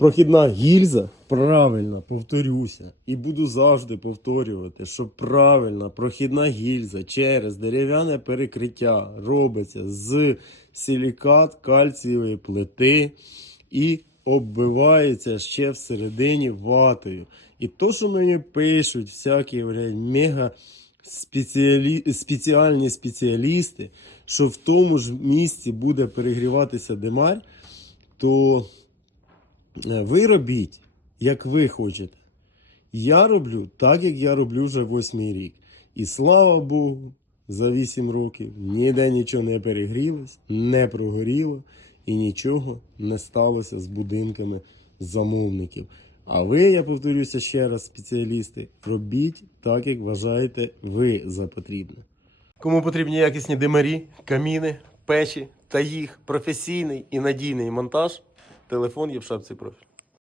прохідна гільза, правильно, повторюся, і буду завжди повторювати, що правильна прохідна гільза через дерев'яне перекриття робиться з силікат кальцієвої плити і оббивається ще всередині ватою. І то, що мені пишуть всякі мега спеціальні спеціалісти, що в тому ж місці буде перегріватися демарь, то ви робіть, як ви хочете. Я роблю так, як я роблю вже восьмий рік. І слава Богу, за 8 років ніде нічого не перегрілось, не прогоріло і нічого не сталося з будинками замовників. А ви, я повторюся ще раз, спеціалісти, робіть так, як вважаєте ви за потрібне. Кому потрібні якісні димарі, каміни, печі та їх професійний і надійний монтаж, телефон є в шапці профіль.